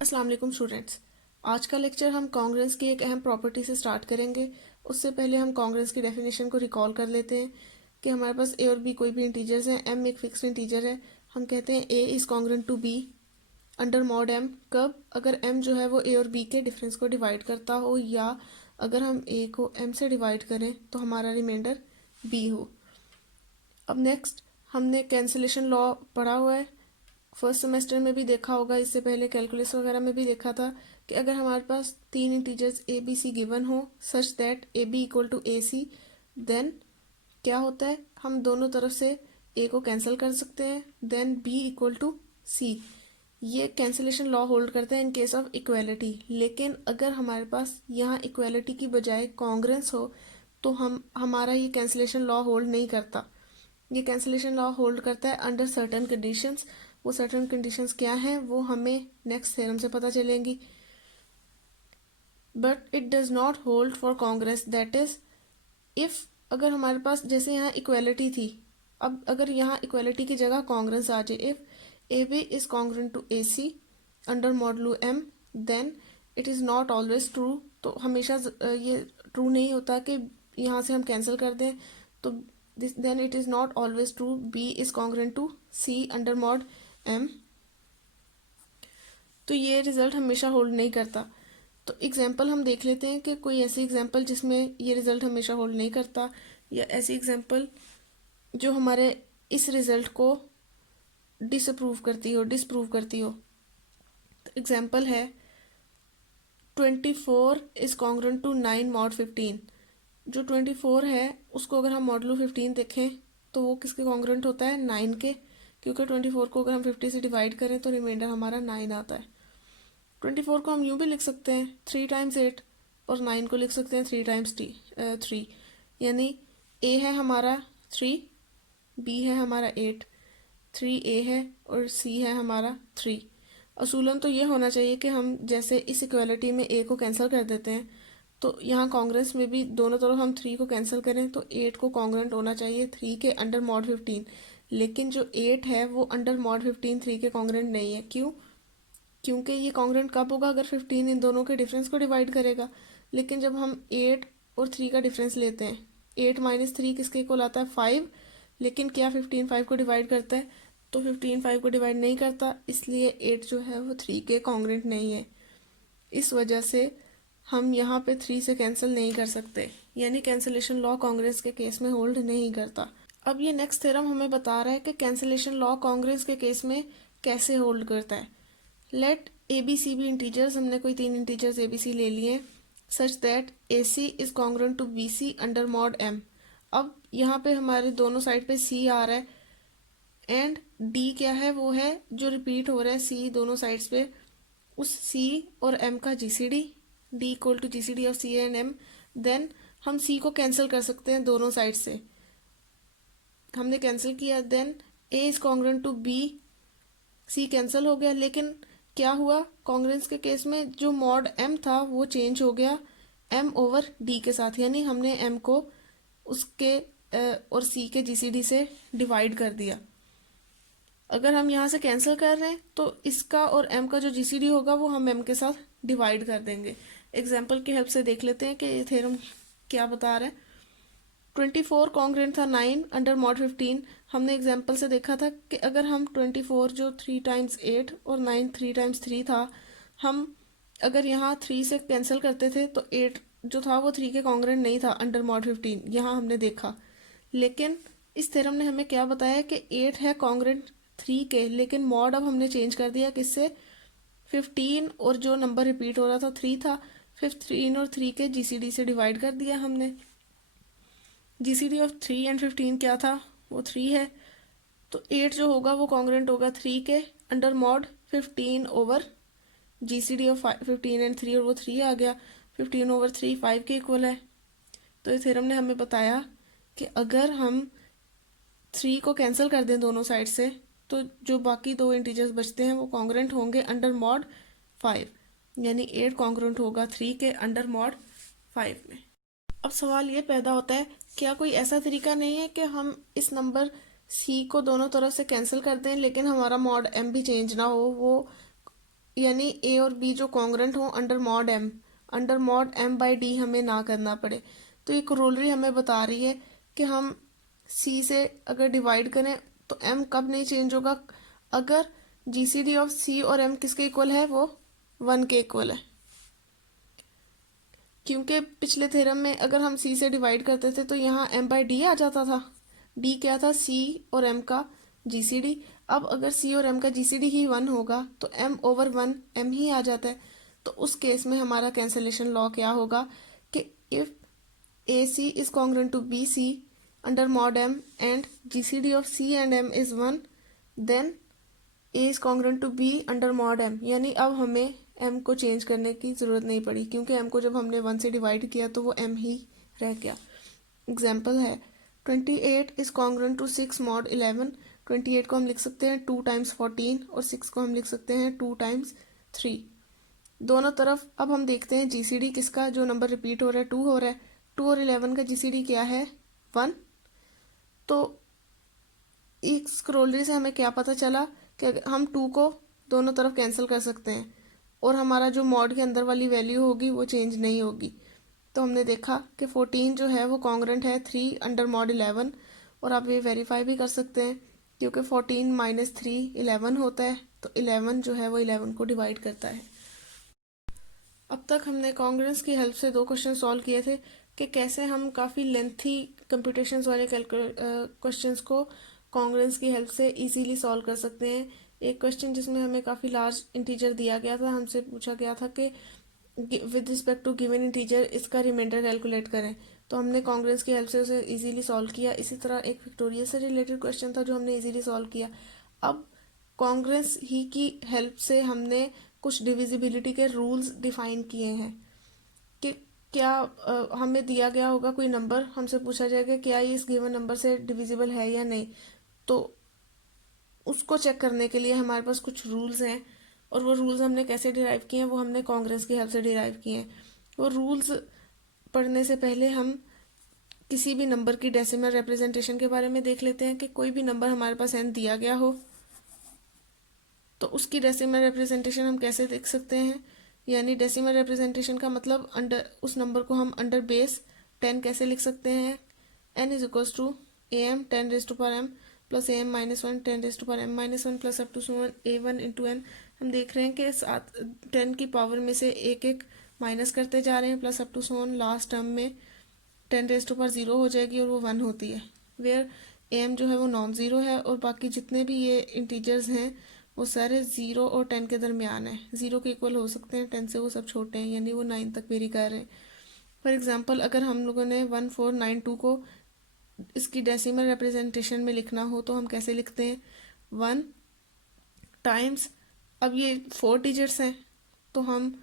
अस्सलाम वालेकुम स्टूडेंट्स। आज का लेक्चर हम कॉन्ग्रेंस की एक अहम प्रॉपर्टी से स्टार्ट करेंगे। उससे पहले हम कॉन्ग्रेंस की डेफिनेशन को रिकॉल कर लेते हैं कि हमारे पास ए और बी कोई भी इंटीजर्स हैं। एम एक फिक्स्ड इंटीजर है। हम कहते हैं A is congruent to B under mod M. कब? अगर एम जो है वो ए और बी के डिफरेंस को डिवाइड करता हो, या अगर हम ए को एम से डिवाइड करें तो हमारा रिमाइंडर बी हो। अब नेक्स्ट, हमने कैंसिलेशन लॉ पढ़ा हुआ है, फर्स्ट सेमेस्टर में भी देखा होगा, इससे पहले कैलकुलस वगैरह में भी देखा था कि अगर हमारे पास तीन integers A B C given हो such that A B equal to A C, then क्या होता है, हम दोनों तरफ से ए को कैंसिल कर सकते हैं, देन बी इक्वल टू सी। ये कैंसिलेशन लॉ होल्ड करता है इन केस ऑफ इक्वेलिटी। लेकिन अगर हमारे पास यहाँ इक्वेलिटी की बजाय कॉन्ग्रेंस हो तो हमारा ये कैंसिलेशन लॉ होल्ड नहीं करता। ये कैंसिलेशन लॉ होल्ड करता है अंडर सर्टेन कंडीशंस। वो सर्टेन कंडीशंस क्या हैं वो हमें नेक्स्ट थ्योरम से पता चलेंगी। But it does not hold for Congress, that is if अगर हमारे पास जैसे यहाँ इक्वेलिटी थी, अब अगर यहाँ इक्वेलिटी की जगह कॉन्ग्रेंस आ जाए, if A B is congruent to A C under modulo M, then it is not always true. तो हमेशा ये ट्रू नहीं होता कि यहाँ से हम कैंसिल कर दें, तो then it is not always true b is congruent to c under mod m। तो ये रिजल्ट हमेशा होल्ड नहीं करता। तो एग्जाम्पल हम देख लेते हैं कि कोई ऐसी एग्जाम्पल जिसमें ये रिजल्ट हमेशा होल्ड नहीं करता, या ऐसी एग्जाम्पल जो हमारे इस रिजल्ट को डिसप्रूव करती हो। तो एग्जाम्पल है 24 इज कॉन्ग्रुएंट टू 9 मॉड 15। जो 24 है उसको अगर हम मॉडलो 15 देखें तो वो किसके कॉन्ग्रुएंट होता है? 9 के, क्योंकि 24 को अगर हम 50 से डिवाइड करें तो रिमाइंडर हमारा 9 आता है। 24 को हम यूँ भी लिख सकते हैं 3 टाइम्स 8, और 9 को लिख सकते हैं 3 टाइम्स 3। यानी ए है हमारा 3, बी है हमारा 8, 3a है और c है हमारा 3। असूलन तो ये होना चाहिए कि हम जैसे इस इक्वालिटी में a को कैंसिल कर देते हैं, तो यहाँ कॉन्ग्रेंस में भी दोनों तरफ हम 3 को कैंसिल करें तो 8 को कॉन्ग्रेंट होना चाहिए 3 के अंडर मॉड 15। लेकिन जो 8 है वो अंडर मॉड 15 3 के कॉन्ग्रेंट नहीं है। क्यों? क्योंकि ये कॉन्ग्रेंट कब होगा? अगर 15 इन दोनों के डिफरेंस को डिवाइड करेगा। लेकिन जब हम 8 और 3 का डिफरेंस लेते हैं, 8 माइनस 3 किसके इक्वल आता है? 5। लेकिन क्या 15 5 को डिवाइड करता है? तो 15 5 को डिवाइड नहीं करता, इसलिए 8 जो है वो 3 के कॉन्ग्रेंट नहीं है। इस वजह से हम यहाँ पे 3 से कैंसिल नहीं कर सकते, यानी कैंसिलेशन लॉ कांग्रेस के केस में होल्ड नहीं करता। अब ये नेक्स्ट थ्योरम हमें बता रहा है कि कैंसिलेशन लॉ कांग्रेस के केस में कैसे होल्ड करता है। Let A B C be integers, हमने कोई 3 इंटीजर्स ए बी सी ले लिए, such that A C is congruent to B C under mod M. अब यहाँ पे हमारे दोनों साइड पे सी आ रहा है, एंड डी क्या है? वो है जो रिपीट हो रहा है सी दोनों साइड्स पे, उस सी और एम का GCD, D equal to GCD of C and M. Then हम सी को कैंसिल कर सकते हैं दोनों साइड से, हमने कैंसिल किया, then A is congruent to B, C cancel हो गया। लेकिन क्या हुआ? कॉन्ग्रेंस के केस में जो मॉड एम था वो चेंज हो गया एम ओवर डी के साथ, यानी हमने एम को उसके और सी के जीसीडी से डिवाइड कर दिया। अगर हम यहाँ से कैंसिल कर रहे हैं तो इसका और एम का जो जीसीडी होगा वो हम एम के साथ डिवाइड कर देंगे। एग्जाम्पल की हेल्प से देख लेते हैं कि ये थ्योरम क्या बता रहा है। 24 कॉन्ग्रेंट था 9 अंडर मॉड 15। हमने एग्जाम्पल से देखा था कि अगर हम 24 जो 3 टाइम्स 8 और 9 3 टाइम्स 3 था, हम अगर यहाँ 3 से कैंसिल करते थे तो 8 जो था वो 3 के कॉन्ग्रेंट नहीं था अंडर मॉड 15, यहाँ हमने देखा। लेकिन इस थ्योरम ने हमें क्या बताया कि 8 है कॉन्ग्रेंट 3 के, लेकिन मॉड अब हमने चेंज कर दिया किससे? 15, और जो नंबर रिपीट हो रहा था 3 था, 15 और 3 के जीसीडी से डिवाइड कर दिया हमने। जीसीडी ऑफ 3 एंड 15 क्या था? वो 3 है, तो 8 जो होगा वो कॉन्ग्रेंट होगा 3 के under mod 15 over GCD of 15 and 3, और वो 3 आ गया। 15 ओवर 3 5 के इक्वल है। तो इस थ्योरम ने हमें बताया कि अगर हम 3 को कैंसिल कर दें दोनों साइड से तो जो बाकी 2 इंटीजर्स बचते हैं वो कॉन्ग्रेंट होंगे अंडर मॉड 5, यानी 8 कॉन्ग्रेंट होगा 3 के अंडर मॉड 5 में। अब सवाल ये पैदा होता है, क्या कोई ऐसा तरीका नहीं है कि हम इस नंबर सी को दोनों तरफ से कैंसिल कर दें लेकिन हमारा मॉड एम भी चेंज ना हो? वो यानी ए और बी जो कॉन्ग्रेंट हो under mod M by D हमें ना करना पड़े। तो ये करोलरी हमें बता रही है कि हम सी से अगर डिवाइड करें तो एम कब नहीं चेंज होगा, अगर जीसीडी ऑफ सी और एम किसके इक्वल है, वो 1 के इक्वल है। क्योंकि पिछले थ्योरम में अगर हम सी से डिवाइड करते थे तो यहाँ एम बाई डी आ जाता था। डी क्या था, सी और एम का जीसीडी। अब अगर सी और एम का जीसीडी ही 1 होगा तो एम ओवर 1 एम ही आ जाता है। तो उस केस में हमारा कैंसलेशन लॉ क्या होगा कि if A C is congruent to B C under mod M and GCD of C and M is 1, then A is congruent to B under mod M. यानी अब हमें एम को change करने की ज़रूरत नहीं पड़ी, क्योंकि एम को जब हमने 1 से डिवाइड किया तो वो एम ही रह गया। एग्जाम्पल है 28 इज कॉन्ग्रुएंट टू 6 मॉड 11। 28 को हम लिख सकते हैं 2 टाइम्स 14 और 6 को हम लिख सकते हैं 2 टाइम्स 3। दोनों तरफ अब हम देखते हैं जीसीडी किसका, जो नंबर रिपीट हो रहा है 2 हो रहा है। 2 और 11 का जीसीडी क्या है, 1। तो इस करोलरी से हमें क्या पता चला कि हम 2 को दोनों तरफ कैंसिल कर सकते हैं और हमारा जो मॉड के अंदर वाली वैल्यू होगी वो चेंज नहीं होगी। तो हमने देखा कि 14 जो है वो कॉन्ग्रेंट है 3 अंडर मॉड 11। और आप ये वेरीफाई भी कर सकते हैं क्योंकि 14 माइनस 3 11 होता है, तो 11 जो है वो 11 को डिवाइड करता है। अब तक हमने कॉन्ग्रेंस की हेल्प से 2 क्वेश्चन सॉल्व किए थे कि कैसे हम काफ़ी लेंथी कंप्यूटेशंस वाले क्वेश्चंस को कॉन्ग्रेंस की हेल्प से इजीली सॉल्व कर सकते हैं। एक क्वेश्चन जिसमें हमें काफ़ी लार्ज इंटीजर दिया गया था, हमसे पूछा गया था कि with respect to given integer इसका रिमाइंडर कैलकुलेट करें, तो हमने कॉन्ग्रेंस की हेल्प से उसे इजीली सॉल्व किया। इसी तरह एक विक्टोरिया से रिलेटेड क्वेश्चन था जो हमने इजीली सॉल्व किया। अब कॉन्ग्रेंस ही की हेल्प से हमने कुछ डिविजिबिलिटी के रूल्स डिफाइन किए हैं कि क्या हमें दिया गया होगा कोई नंबर, हमसे पूछा जाएगा क्या ये इस गिवन नंबर से डिविजिबल है या नहीं, तो उसको चेक करने के लिए हमारे पास कुछ रूल्स हैं। और वो रूल्स हमने कैसे डिराइव किए हैं, वो हमने कॉन्ग्रेंस की हेल्प से डिराइव किए हैं। वो रूल्स पढ़ने से पहले हम किसी भी नंबर की डेसिमल रिप्रेजेंटेशन के बारे में देख लेते हैं कि कोई भी नंबर हमारे पास n दिया गया हो तो उसकी डेसिमल रिप्रेजेंटेशन हम कैसे देख सकते हैं। यानी डेसिमल रिप्रेजेंटेशन का मतलब अंडर उस नंबर को हम अंडर बेस 10 कैसे लिख सकते हैं, n is equals to am 10 raise to power m plus am minus 1 10 raise to power m minus 1 plus up to a1 into n। हम देख रहे हैं कि 10 की पावर में से एक एक माइनस करते जा रहे हैं plus up to last term में 10 रेज टू पावर 0 हो जाएगी और वो 1 होती है, वेयर am जो है वो नॉन ज़ीरो है और बाकी जितने भी ये इंटीजर्स हैं वो सारे 0 और 10 के दरमियान है। 0 के इक्वल हो सकते हैं, 10 से वो सब छोटे हैं, यानी वो 9 तक वेरी कर रहे हैं। फॉर एग्जांपल अगर हम लोगों ने 1492 को इसकी डेसिमल रिप्रेजेंटेशन में लिखना हो तो हम कैसे लिखते हैं, 1 टाइम्स, अब ये 4 डिजिट्स हैं तो हम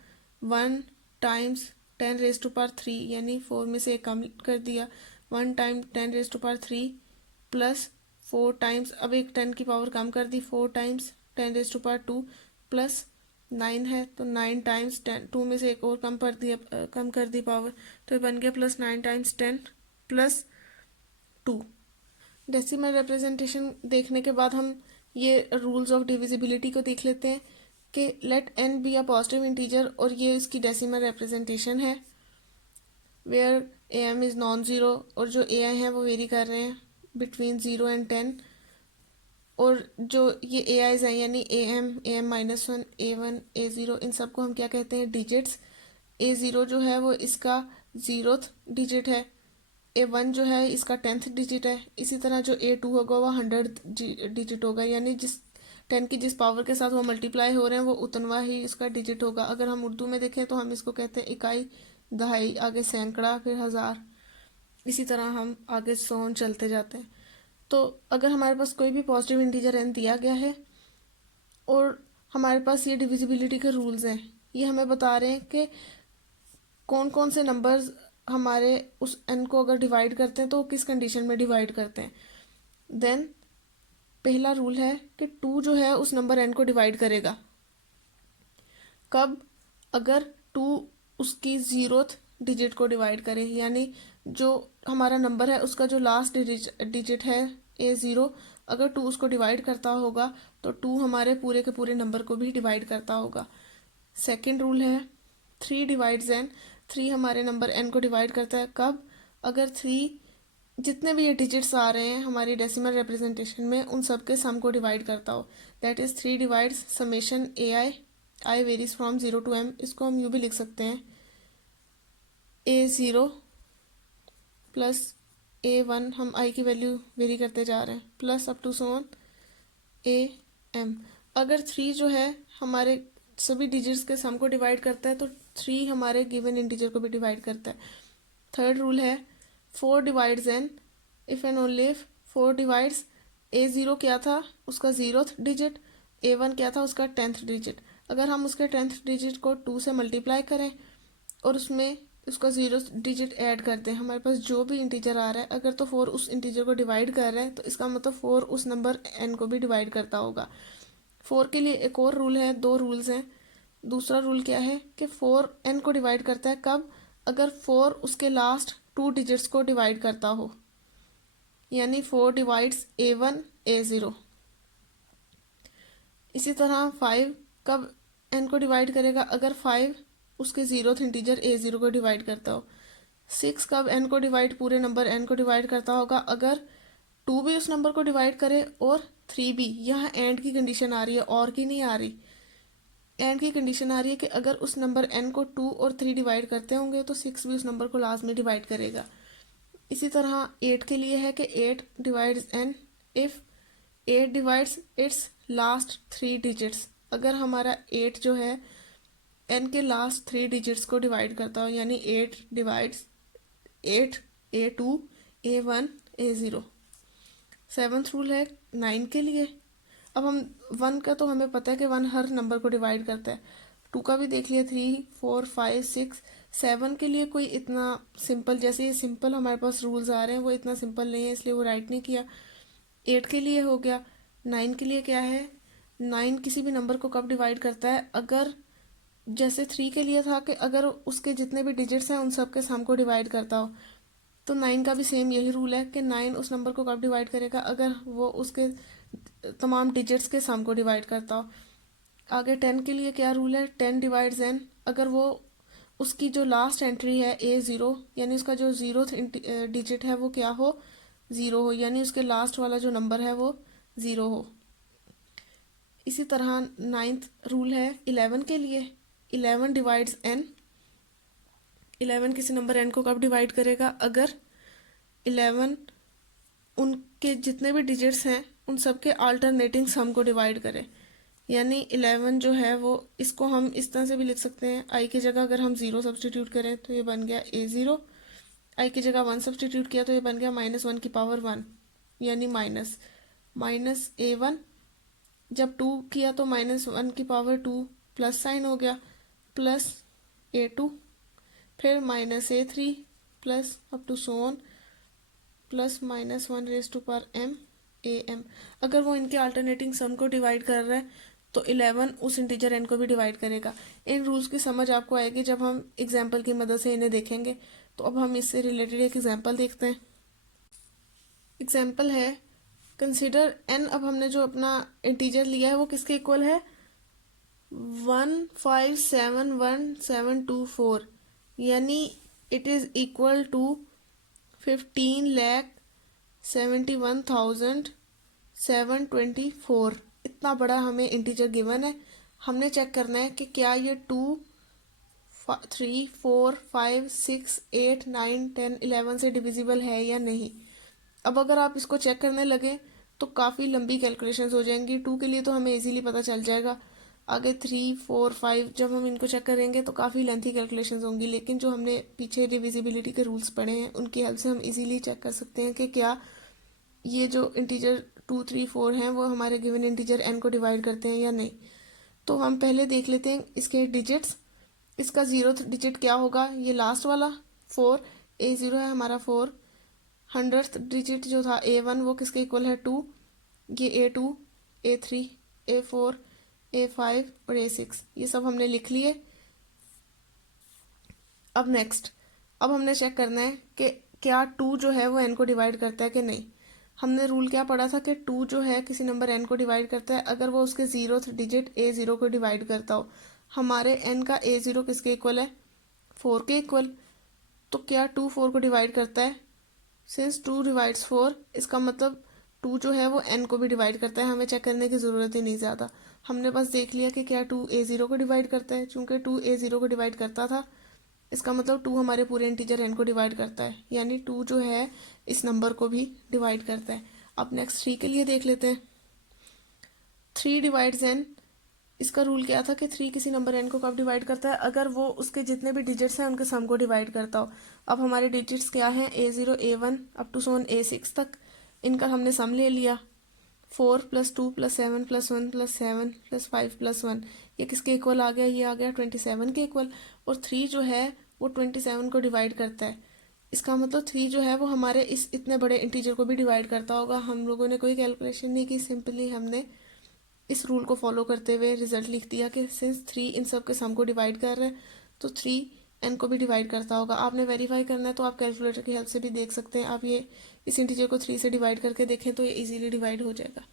1 टाइम्स 10 रेज टू पावर 3 यानी 4 में से एक कम कर दिया, 1 time 10 raise to power 3 plus 4 times, अब एक 10 की पावर कम कर दी, 4 times 10 raise to power 2 plus 9 है तो 9 टाइम्स 10, 2 में से एक और कम कर दी पावर, तो ये बन गया plus 9 times 10 plus 2। Decimal representation देखने के बाद हम ये रूल्स ऑफ डिविजिबिलिटी को देख लेते हैं कि let n be a positive integer और ये इसकी डेसिमल रिप्रेजेंटेशन है where am is non zero और जो ai हैं वो वेरी कर रहे हैं बिटवीन 0 एंड 10। और जो ये AIs हैं यानी am माइनस 1 a1 a0 इन सब को हम क्या कहते हैं, डिजिट्स। a0 जो है वो इसका 0th डिजिट है, a1 जो है इसका 10th डिजिट है, इसी तरह जो a2 होगा वो 100th डिजिट होगा, यानी जिस 10 की जिस पावर के साथ वो मल्टीप्लाई हो रहे हैं वो उतना ही इसका डिजिट होगा। अगर हम उर्दू में देखें तो हम इसको कहते हैं इकाई, दहाई, आगे सैकड़ा, फिर हज़ार, इसी तरह हम आगे सोन चलते जाते हैं। तो अगर हमारे पास कोई भी पॉजिटिव इंटीजर n दिया गया है और हमारे पास ये डिविजिबिलिटी के रूल्स हैं, ये हमें बता रहे हैं कि कौन कौन से नंबर्स हमारे उस n को अगर डिवाइड करते हैं तो किस कंडीशन में डिवाइड करते हैं। देन पहला रूल है कि 2 जो है उस नंबर n को डिवाइड करेगा कब, अगर 2 उसकी 0th डिजिट को डिवाइड करे, यानी जो हमारा नंबर है उसका जो लास्ट डिजिट है A0 अगर 2 उसको डिवाइड करता होगा तो 2 हमारे पूरे के पूरे नंबर को भी डिवाइड करता होगा। सेकंड रूल है 3 डिवाइड्स n, 3 हमारे नंबर n को डिवाइड करता है। कब? अगर 3 जितने भी ये डिजिट्स आ रहे हैं हमारी डेसिमल रिप्रेजेंटेशन में उन सब के सम को डिवाइड करता हो। That is 3 divides summation I varies from 0 to m। इसको हम यूँ भी लिख सकते हैं A0 प्लस A1, हम i की वैल्यू वेरी करते जा रहे हैं, plus up to so on AM। अगर 3 जो है हमारे सभी डिजिट्स के सम को डिवाइड करता है तो 3 हमारे गिवन इंटीजर को भी डिवाइड करता है। थर्ड रूल है 4 divides n, if and only if 4 divides A0 क्या था उसका 0th डिजिट, A1 क्या था उसका 10th डिजिट। अगर हम उसके 10th डिजिट को 2 से मल्टीप्लाई करें और उसमें उसका 0 डिजिट ऐड कर दें, हमारे पास जो भी इंटीजर आ रहा है अगर तो 4 उस इंटीजर को डिवाइड कर रहा है तो इसका मतलब 4 उस नंबर n को भी डिवाइड करता होगा। 4 के लिए एक और रूल है, 2 रूल्स हैं। दूसरा रूल क्या है कि 4 n को डिवाइड करता है कब? अगर 4 उसके लास्ट 2 डिजिट्स को डिवाइड करता हो, यानी 4 डिवाइड्स A1 A0। इसी तरह 5 कब n को डिवाइड करेगा? अगर 5 उसके 0th इंटीजर A0 को डिवाइड करता हो। 6 कब n को डिवाइड, पूरे नंबर n को डिवाइड करता होगा? अगर 2 भी उस नंबर को डिवाइड करे और 3 भी। यहाँ एंड की कंडीशन आ रही है, और की नहीं आ रही। एंड की कंडीशन आ रही है कि अगर उस नंबर n को 2 और 3 डिवाइड करते होंगे तो 6 भी उस नंबर को लास्ट में डिवाइड करेगा। इसी तरह 8 के लिए है कि 8 divides n if 8 divides it's last 3 digits. अगर हमारा 8 जो है n के लास्ट 3 डिजिट्स को डिवाइड करता हो, यानी 8 divides 8 A2 A1 A0। Seventh rule है 9 के लिए। अब हम 1 का तो हमें पता है कि 1 हर नंबर को डिवाइड करता है। 2 का भी देख लिया, 3 4 5 6। 7 के लिए कोई इतना सिंपल, जैसे ये सिंपल हमारे पास रूल्स आ रहे हैं वो इतना सिंपल नहीं है इसलिए वो राइट नहीं किया। 8 के लिए हो गया। 9 के लिए क्या है? 9 किसी भी नंबर को कब डिवाइड करता है? अगर जैसे 3 के लिए था कि अगर उसके जितने भी डिजिट्स हैं उन सब के सम को डिवाइड करता हो, तो 9 का भी सेम यही रूल है कि 9 उस नंबर को कब डिवाइड करेगा? अगर वो उसके तमाम डिजिट्स के सम को डिवाइड करता हो। आगे 10 के लिए क्या रूल है? 10 डिवाइड्स n, अगर वो उसकी जो लास्ट एंट्री है A0, यानी उसका जो 0th डिजिट है वो क्या हो? 0 हो, यानी उसके लास्ट वाला जो नंबर है वो 0 हो। इसी तरह 9th रूल है 11 के लिए। 11 डिवाइड्स n, 11 किसी नंबर n को कब डिवाइड करेगा? अगर 11 उनके जितने भी डिजिट्स हैं उन सब के अल्टरनेटिंग सम को डिवाइड करे। यानी 11 जो है वो, इसको हम इस तरह से भी लिख सकते हैं, i की जगह अगर हम 0 सब्सटीट्यूट करें तो ये बन गया A0, i की जगह 1 सब्सटीट्यूट किया तो ये बन गया -1 की पावर 1, यानी माइनस A1। जब 2 किया तो -1 की पावर 2 प्लस साइन हो गया, प्लस A2, फिर -A3 plus up to so on plus -1 raise to power m AM। अगर वो इनके अल्टरनेटिंग सम को डिवाइड कर रहा है तो 11 उस इंटीजर n को भी डिवाइड करेगा। इन रूल्स की समझ आपको आएगी जब हम एग्जाम्पल की मदद से इन्हें देखेंगे। तो अब हम इससे रिलेटेड एक एग्जाम्पल देखते हैं। एग्जाम्पल है कंसिडर n। अब हमने जो अपना इंटीजर लिया है वो किसके इक्वल है? 1571724, यानी इट इज इक्वल टू 15,71,724। इतना बड़ा हमें इंटीजर गिवन है। हमने चेक करना है कि क्या ये 2 3 4 5 6 8 9 10 11 से डिविजिबल है या नहीं। अब अगर आप इसको चेक करने लगे तो काफ़ी लंबी कैलकुलेशंस हो जाएंगी। 2 के लिए तो हमें इजीली पता चल जाएगा, आगे 3 4 5 जब हम इनको चेक करेंगे तो काफ़ी लेंथी कैलकुलेशंस होंगी। लेकिन जो हमने पीछे डिविजिबिलिटी के रूल्स पढ़े हैं उनकी हेल्प से हम इजीली चेक कर सकते हैं कि क्या ये जो इंटीजर 2 3 4 हैं वो हमारे गिवन इंटीजर n को डिवाइड करते हैं या नहीं। तो हम पहले देख लेते हैं इसके डिजिट्स। इसका 0th डिजिट क्या होगा? ये लास्ट वाला 4, A0 है हमारा 4। 100th डिजिट जो था A1 वो किसके इक्वल है? 2। ये A2 A3 A4 A5 और A6, ये सब हमने लिख लिए। अब नेक्स्ट, अब हमने चेक करना है कि क्या 2 जो है वो n को डिवाइड करता है कि नहीं। हमने रूल क्या पढ़ा था कि 2 जो है किसी नंबर n को डिवाइड करता है अगर वो उसके 0th डिजिट a0 को डिवाइड करता हो। हमारे n का a0 किसके इक्वल है? 4 के इक्वल। तो क्या 2 4 को डिवाइड करता है? सिंस 2 डिवाइड्स 4, इसका मतलब 2 जो है वो n को भी डिवाइड करता है। हमें चेक करने की ज़रूरत ही नहीं ज़्यादा, हमने बस देख लिया कि क्या 2 a0 को डिवाइड करता है। चूंकि 2 a0 को डिवाइड करता था, इसका मतलब 2 हमारे पूरे इंटीजर n को डिवाइड करता है, यानी 2 जो है इस नंबर को भी डिवाइड करता है। अब नेक्स्ट 3 के लिए देख लेते हैं। 3 डिवाइड्स n, इसका रूल क्या था कि 3 किसी नंबर n को कब डिवाइड करता है? अगर वो उसके जितने भी डिजिट्स हैं उनके सम को डिवाइड करता हो। अब हमारे डिजिट्स क्या हैं? a0 a1 up to Son a6 तक। इनका हमने सम ले लिया। 4 + 2 + 7 + 1 + 7 + 5 + 1, ये किसके इक्वल आ गया? ये आ गया 27 के इक्वल। और 3 जो है वो 27 को डिवाइड करता है। इसका मतलब 3 जो है वो हमारे इस इतने बड़े इंटीजर को भी डिवाइड करता होगा। हम लोगों ने कोई कैलकुलेशन नहीं की, सिंपली हमने इस रूल को फॉलो करते हुए रिजल्ट लिख दिया कि सिंस 3 इन सब के सम को डिवाइड कर रहे हैं तो 3 n को भी डिवाइड करता होगा। आपने वेरीफाई करना है तो आप कैलकुलेटर की हेल्प से भी देख सकते हैं। आप ये इस इंटीजर को 3 से डिवाइड करके देखें तो ये इजीली डिवाइड हो जाएगा।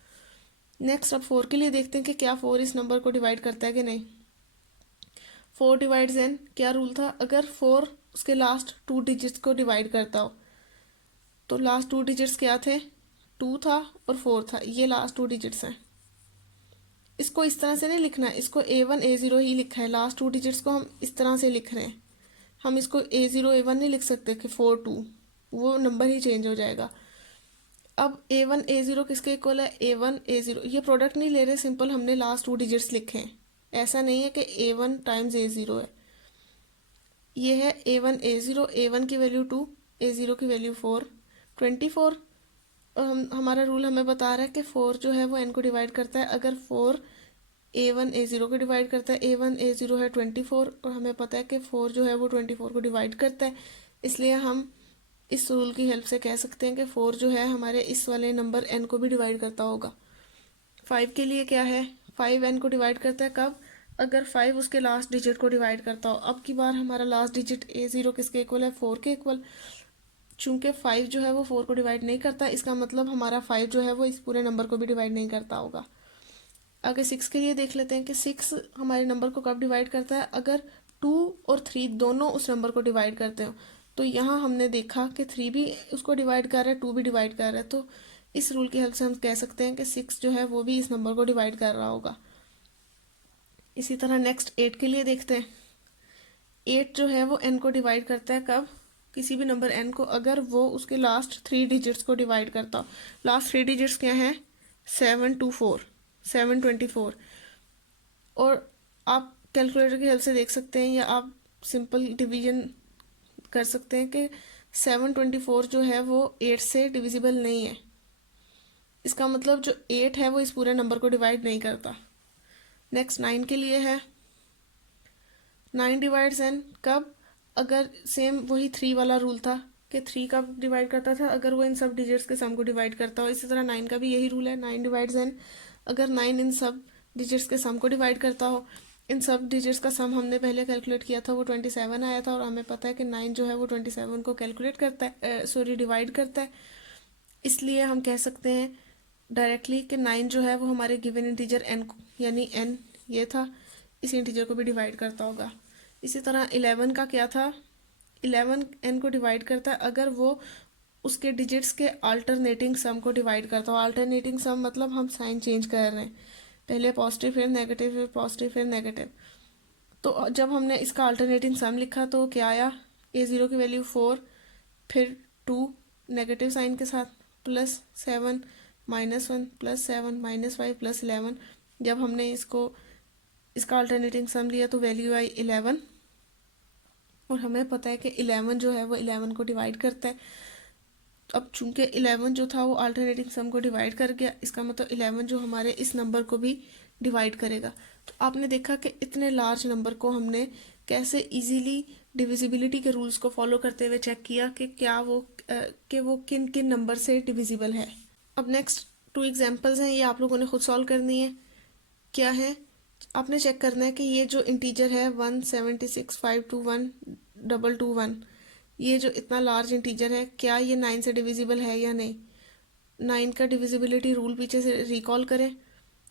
नेक्स्ट अब 4 के लिए देखते हैं कि क्या 4 इस नंबर को डिवाइड करता है कि नहीं। 4 डिवाइड्स n, क्या रूल था? अगर 4 उसके लास्ट 2 डिजिट्स को डिवाइड करता हो, तो लास्ट 2 डिजिट्स क्या थे? 2 था और 4 था, ये लास्ट 2 डिजिट्स हैं। इसको इस तरह से नहीं लिखना है, इसको a1 a0 ही लिखा है। लास्ट 2 डिजिट्स को हम इस तरह से लिख रहे हैं। हम इसको a0 a1 नहीं लिख सकते कि 4 2, वो नंबर ही चेंज हो जाएगा। अब a1 a0 किसके इक्वल है? a1 a0, ये प्रोडक्ट नहीं ले रहे, सिंपल हमने लास्ट 2 डिजिट्स लिखे हैं। ऐसा नहीं है कि a1 टाइम्स a0 है। ये है a1 a0, a1 की वैल्यू 2, a0 की वैल्यू 4, 24। और हमारा रूल हमें बता रहा है कि 4 जो है वो n को डिवाइड करता है। अगर 4 a1 a0 को डिवाइड करता है, a1 a0 है 24, और हमें पता है कि 4 जो है वो 24 को डिवाइड करता है। इसलिए हम इस रूल की हेल्प से कह सकते हैं कि 4 जो है हमारे इस वाले नंबर n को भी डिवाइड करता होगा। 5 के लिए क्या है? 5 n को डिवाइड करता है कब? अगर 5 उसके लास्ट डिजिट को डिवाइड करता हो। अब की बार हमारा लास्ट डिजिट a0 किसके इक्वल है? 4 के इक्वल। चूंकि 5 जो है वो 4 को डिवाइड नहीं करता, इसका मतलब हमारा 5 जो है वो इस पूरे नंबर को भी डिवाइड नहीं करता होगा। आगे 6 के लिए देख लेते हैं कि 6 हमारे नंबर को कब डिवाइड करता है? अगर 2 और 3 दोनों उस नंबर को डिवाइड करते हो। तो यहाँ हमने देखा कि 3 भी उसको डिवाइड कर रहा है, 2 भी डिवाइड कर रहा है, तो इस रूल की हेल्प से हम कह सकते हैं कि 6 जो है वो भी इस नंबर को डिवाइड कर रहा होगा। इसी तरह नेक्स्ट 8 के लिए देखते हैं। 8 जो है वो n को डिवाइड करता है कब? किसी भी नंबर n को अगर वो उसके लास्ट 3 डिजिट्स को डिवाइड करता हो। लास्ट 3 डिजिट्स क्या हैं? 7 2 4, 7 24। और आप कैलकुलेटर की हेल्प से देख सकते हैं या आप सिंपल डिवीजन कर सकते हैं कि 724 जो है वो 8 से डिविजिबल नहीं है। इसका मतलब जो 8 है वो इस पूरे नंबर को डिवाइड नहीं करता। नेक्स्ट 9 के लिए है। 9 डिवाइड्स n कब? अगर सेम वही 3 वाला रूल था कि 3 कब डिवाइड करता था? अगर वो इन सब डिजिट्स के सम को डिवाइड करता हो। इसी तरह 9 का भी यही रूल है। 9 डिवाइड्स n, अगर 9 इन सब डिजिट्स के सम को डिवाइड करता हो। इन सब डिजिट्स का सम हमने पहले कैलकुलेट किया था, वो 27 आया था, और हमें पता है कि 9 जो है वो 27 को कैलकुलेट करता है, सॉरी डिवाइड करता है। इसलिए हम कह सकते हैं डायरेक्टली कि 9 जो है वो हमारे गिवन इंटीजर n यानी n ये था, इस इंटीजर को भी डिवाइड करता होगा। इसी तरह 11 का क्या था? 11 n को डिवाइड करता है अगर वो उसके डिजिट्स के अल्टरनेटिंग सम को डिवाइड करता हो। अल्टरनेटिंग सम मतलब हम साइन चेंज कर रहे हैं, पहले पॉजिटिव फिर नेगेटिव फिर पॉजिटिव फिर नेगेटिव। तो जब हमने इसका अल्टरनेटिंग सम लिखा तो क्या आया? a0 की वैल्यू 4, फिर 2 नेगेटिव साइन के साथ, +7 -1 +7 -5 +11। जब हमने इसका अल्टरनेटिंग सम लिया तो वैल्यू आई 11, और हमें पता है कि 11 जो है वो 11 को डिवाइड करता है। अब चूंकि 11 जो था वो अल्टरनेटिंग सम को डिवाइड कर गया, इसका मतलब 11 जो हमारे इस नंबर को भी डिवाइड करेगा। तो आपने देखा कि इतने लार्ज नंबर को हमने कैसे इजीली डिविजिबिलिटी के रूल्स को फॉलो करते हुए चेक किया कि क्या वो किन किन नंबर से डिविजिबल है। अब नेक्स्ट 2 एग्जांपल्स हैं, ये आप लोगों ने खुद सॉल्व करनी है। क्या है? आपने चेक करना है कि ये जो इंटीजर है 176521221, ये जो इतना लार्ज इंटीजर है क्या ये 9 से डिविजिबल है या नहीं। 9 का डिविजिबिलिटी रूल पीछे से रिकॉल करें।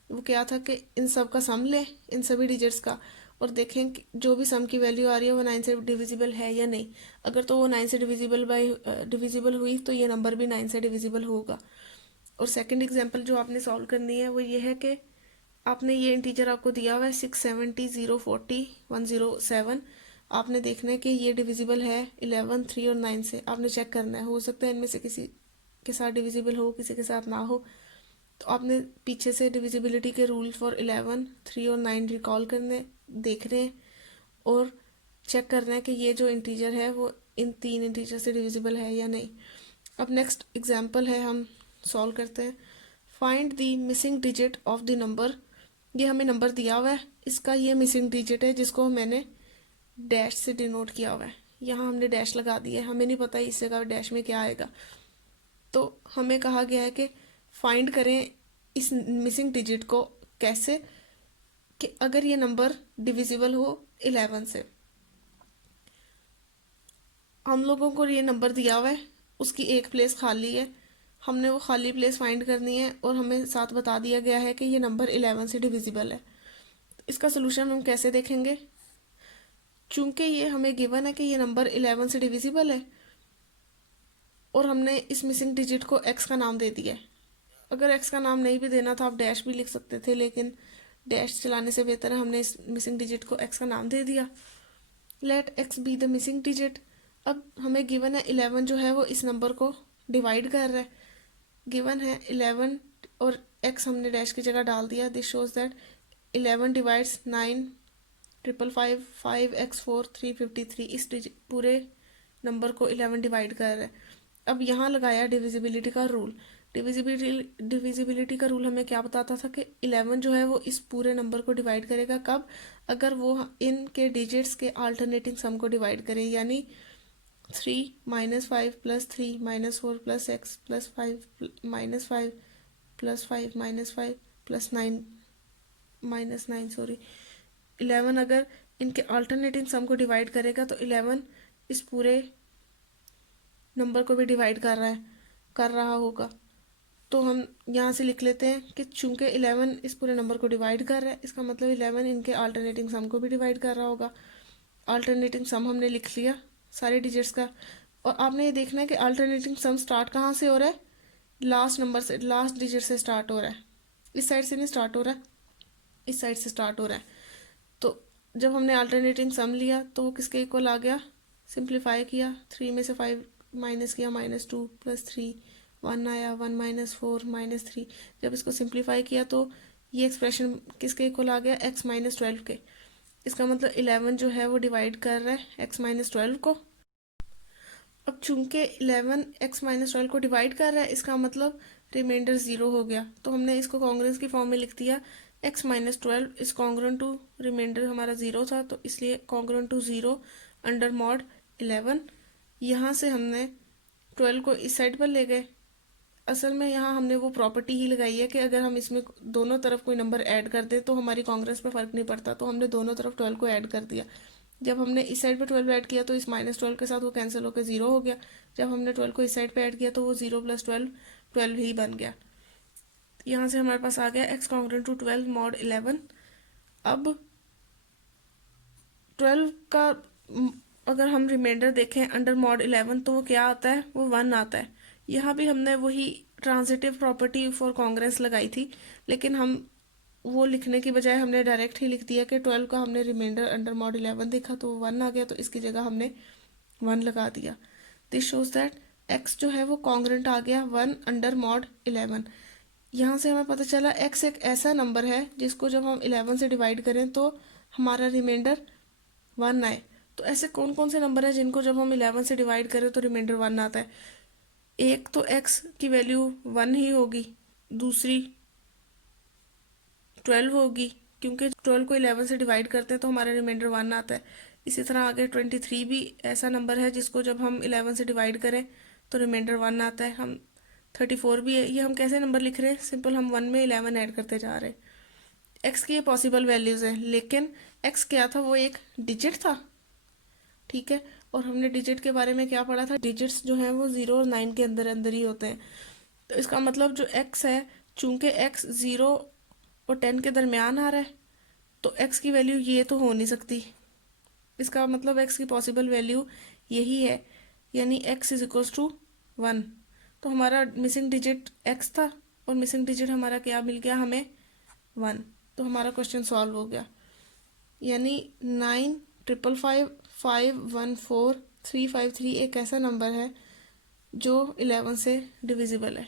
वो क्या था कि इन सब का सम लें, इन सभी डिजिट्स का, और देखें कि जो भी सम की वैल्यू आ रही है वो 9 से डिविजिबल है या नहीं। अगर तो वो 9 से डिविजिबल हुई तो ये नंबर भी 9 से डिविजिबल होगा। और सेकंड एग्जांपल जो आपने सॉल्व करनी है वो ये है कि आपने ये इंटीजर आपको दिया हुआ है 670 040 107। आपने देखना है कि ये डिविजिबल है 11 3 और 9 से। आपने चेक करना है, हो सकता है इनमें से किसी के साथ डिविजिबल हो, किसी के साथ ना हो। तो आपने पीछे से डिविजिबिलिटी के रूल फॉर 11 3 और 9 रिकॉल करने देख रहे हैं और चेक करना है कि ये जो इंटीजर है वो इन तीन इंटीजर से डिविजिबल है या नहीं। अब नेक्स्ट एग्जांपल है, हम सॉल्व करते हैं। Find the missing digit of the number. ये हमें नंबर दिया हुआ है, इसका ये मिसिंग डिजिट है जिसको मैंने डैश से डिनोट किया हुआ है। यहाँ हमने डैश लगा दिया है, हमें नहीं पता इस जगह डैश में क्या आएगा। तो हमें कहा गया है कि फाइंड करें इस मिसिंग डिजिट को। कैसे? कि अगर ये नंबर डिविजिबल हो 11 से। हम लोगों को ये नंबर दिया हुआ है, उसकी एक प्लेस खाली है, हमने वो खाली प्लेस फाइंड करनी है और हमें साथ बता दिया गया है कि ये नंबर 11 से डिविजिबल है। इसका सोल्यूशन हम कैसे देखेंगे? चूंकि ये हमें गिवन है कि ये नंबर 11 से डिविजिबल है और हमने इस मिसिंग डिजिट को x का नाम दे दिया है। अगर x का नाम नहीं भी देना था आप डैश भी लिख सकते थे, लेकिन डैश चलाने से बेहतर है हमने इस मिसिंग डिजिट को x का नाम दे दिया। Let x be the missing digit. अब हमें गिवन है 11 जो है वो इस नंबर को डिवाइड कर रहा है। गिवन है 11 और x हमने डैश की जगह डाल दिया। This shows that 11 divides 9 555 5x4 353। इस पूरे नंबर को 11 डिवाइड कर रहा है। अब यहाँ लगाया डिविजिबिलिटी का रूल। डिविजिबिलिटी का रूल हमें क्या बताता था कि 11 जो है वो इस पूरे नंबर को डिवाइड करेगा। कब? अगर वो इनके डिजिट्स के अल्टरनेटिंग सम को डिवाइड करे, यानी 3 -5 +3 -4 +x +5 -5 +5 -5 +9 सॉरी 11 अगर इनके अल्टरनेटिंग सम को डिवाइड करेगा तो 11 इस पूरे नंबर को भी डिवाइड कर रहा होगा। तो हम यहाँ से लिख लेते हैं कि चूंकि 11 इस पूरे नंबर को डिवाइड कर रहा है, इसका मतलब 11 इनके अल्टरनेटिंग सम को भी डिवाइड कर रहा होगा। अल्टरनेटिंग सम हमने लिख लिया सारे डिजिट्स का। और आपने ये देखना है कि अल्टरनेटिंग सम स्टार्ट कहाँ से हो रहा है? लास्ट नंबर से, लास्ट डिजिट से स्टार्ट हो रहा है। इस साइड से नहीं स्टार्ट हो रहा है, इस साइड से स्टार्ट हो रहा है। तो जब हमने अल्टरनेटिंग सम लिया तो वो किसके इक्वल आ गया? सिंप्लीफाई किया, 3 में से 5 माइनस किया, -2 +3 1 आया, 1 -4 -3। जब इसको सिंप्लीफाई किया तो ये एक्सप्रेशन किसके इक्वल आ गया? x -12 के। इसका मतलब 11 जो है वो डिवाइड कर रहा है x -12 को। अब चूंकि 11 x -12 को डिवाइड कर रहा है, इसका मतलब रिमाइंडर 0 हो गया। तो हमने इसको कॉन्ग्रेंस की फॉर्म में लिख दिया, x -12 is congruent to remainder हमारा 0 था, तो इसलिए कॉन्ग्रुएंट टू 0 अंडर मॉड 11। यहाँ से हमने 12 को इस साइड पर ले गए। असल में यहाँ हमने वो प्रॉपर्टी ही लगाई है कि अगर हम इसमें दोनों तरफ कोई नंबर ऐड कर दें तो हमारी कांग्रेस पे फर्क नहीं पड़ता, तो हमने दोनों तरफ 12 को ऐड कर दिया। जब हमने इस साइड पे 12 ऐड किया तो इस -12 के साथ वो कैंसिल होकर 0 हो गया। जब हमने 12 को इस साइड पे ऐड किया तो वो 0 + 12 12 ही बन गया। यहाँ से हमारे पास आ गया x कॉन्ग्रुएंट टू 12 मॉड 11। अब 12 का अगर हम रिमाइंडर देखें अंडर मॉड 11 तो वो क्या आता है? वो 1 आता है। यहाँ भी हमने वही ट्रांजिटिव प्रॉपर्टी फॉर कांग्रेस लगाई थी, लेकिन हम वो लिखने की बजाय हमने डायरेक्ट ही लिख दिया कि 12 का हमने रिमाइंडर अंडर मॉड 11 देखा तो 1 आ गया, तो इसकी जगह हमने 1 लगा दिया। दिस शोज दैट x जो है वो कॉन्ग्रेंट आ गया 1 अंडर मॉड 11। यहाँ से हमें पता चला x एक ऐसा नंबर है जिसको जब हम 11 से डिवाइड करें तो हमारा रिमाइंडर 1 आए। तो ऐसे कौन कौन से नंबर है जिनको जब हम 11 से डिवाइड करें तो रिमाइंडर 1 आता है? एक तो x की वैल्यू 1 ही होगी, दूसरी 12 होगी, क्योंकि 12 को 11 से डिवाइड करते हैं तो हमारा रिमाइंडर 1 आता है। इसी तरह आगे 23 भी ऐसा नंबर है जिसको जब हम 11 से डिवाइड करें तो रिमाइंडर 1 आता है। हम 34 भी है। ये हम कैसे नंबर लिख रहे हैं? सिंपल, हम 1 में 11 ऐड करते जा रहे हैं। x की ये पॉसिबल वैल्यूज़ हैं, लेकिन x क्या था? वो एक डिजिट था, ठीक है। और हमने डिजिट के बारे में क्या पढ़ा था? डिजिट्स जो हैं वो 0 और 9 के अंदर अंदर ही होते हैं। तो इसका मतलब जो x है, चूंकि x 0 और 10 के दरमियान आ रहा है, तो x की वैल्यू ये तो हो नहीं सकती। इसका मतलब x की पॉसिबल वैल्यू यही है, यानी x इज इक्वल्स टू 1। तो हमारा मिसिंग डिजिट x था और मिसिंग डिजिट हमारा क्या मिल गया हमें, 1। तो हमारा क्वेश्चन सॉल्व हो गया। यानी 9555514 353 एक ऐसा नंबर है जो 11 से डिविजिबल है।